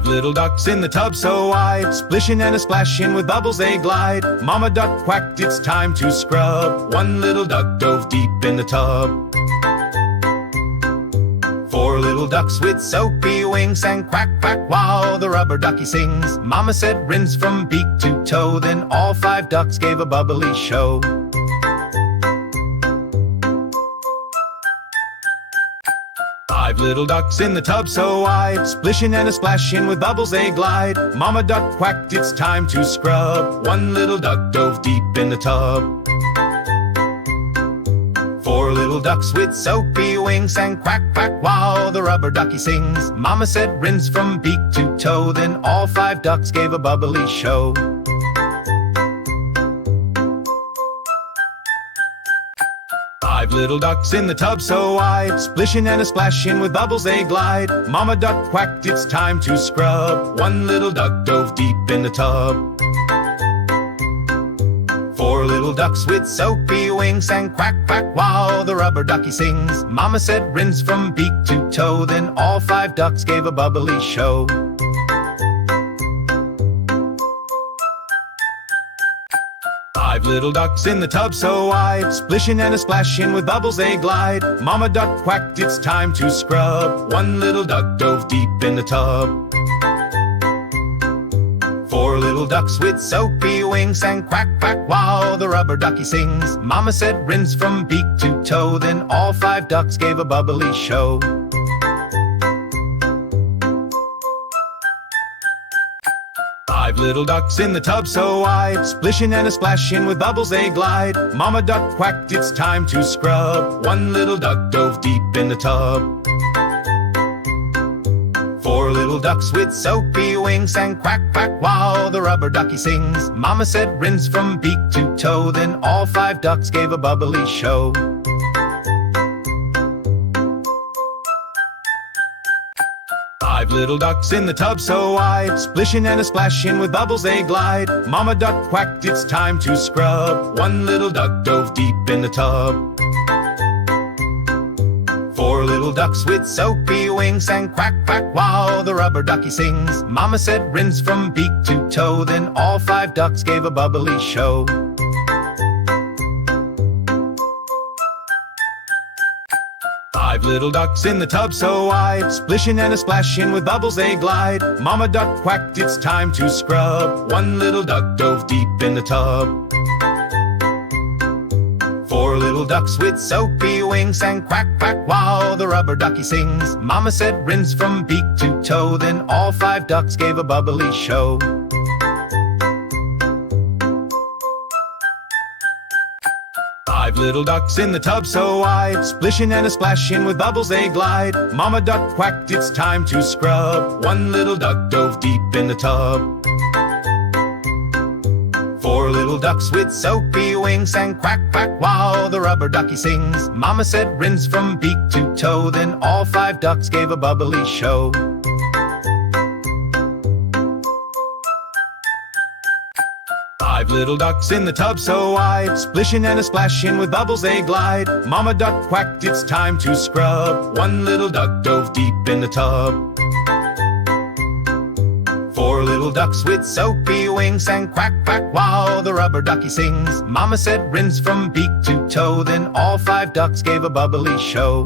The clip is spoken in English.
Five little ducks in the tub so wide, splishing and a splashing with bubbles they glide. Mama duck quacked, it's time to scrub. One little duck dove deep in the tub. Four little ducks with soapy wings sang quack quack while the rubber ducky sings. Mama said rinse from beak to toe, then all five ducks gave a bubbly show. Five little ducks in the tub so wide, splishing and a splashing with bubbles they glide. Mama duck quacked, it's time to scrub. One little duck dove deep in the tub. Four little ducks with soapy wings sang quack quack while the rubber ducky sings. Mama said rinse from beak to toe, then all five ducks gave a bubbly show. Five little ducks in the tub so wide, splishing and a splashing with bubbles they glide. Mama duck quacked, it's time to scrub. One little duck dove deep in the tub. Four little ducks with soapy wings sang quack quack while the rubber ducky sings. Mama said rinse from beak to toe, then all five ducks gave a bubbly show. Five little ducks in the tub so wide, splishing and a splashing with bubbles they glide. Mama duck quacked, it's time to scrub. One little duck dove deep in the tub. Four little ducks with soapy wings sang quack quack while the rubber ducky sings. Mama said rinse from beak to toe, then all five ducks gave a bubbly show. Five little ducks in the tub so wide, splishing and a splashing with bubbles they glide. Mama duck quacked, it's time to scrub. One little duck dove deep in the tub. Four little ducks with soapy wings sang quack quack while the rubber ducky sings. Mama said rinse from beak to toe, then all five ducks gave a bubbly show. Five little ducks in the tub so wide, splishing and a splashing with bubbles they glide. Mama duck quacked, it's time to scrub. One little duck dove deep in the tub. Four little ducks with soapy wings sang quack quack while the rubber ducky sings. Mama said rinse from beak to toe, then all five ducks gave a bubbly show. Five little ducks in the tub so wide, splishing and a splashing with bubbles they glide. Mama duck quacked, it's time to scrub. One little duck dove deep in the tub. Four little ducks with soapy wings sang quack quack while the rubber ducky sings. Mama said rinse from beak to toe, then all five ducks gave a bubbly show. Five little ducks in the tub so wide, splishing and a splashing with bubbles they glide. Mama duck quacked, it's time to scrub. One little duck dove deep in the tub. Four little ducks with soapy wings sang quack quack while the rubber ducky sings. Mama said rinse from beak to toe, then all five ducks gave a bubbly show. Five little ducks in the tub so wide, splishing and a splashing with bubbles they glide. Mama duck quacked, it's time to scrub. One little duck dove deep in the tub. Four little ducks with soapy wings sang quack quack while the rubber ducky sings. Mama said rinse from beak to toe, then all five ducks gave a bubbly show.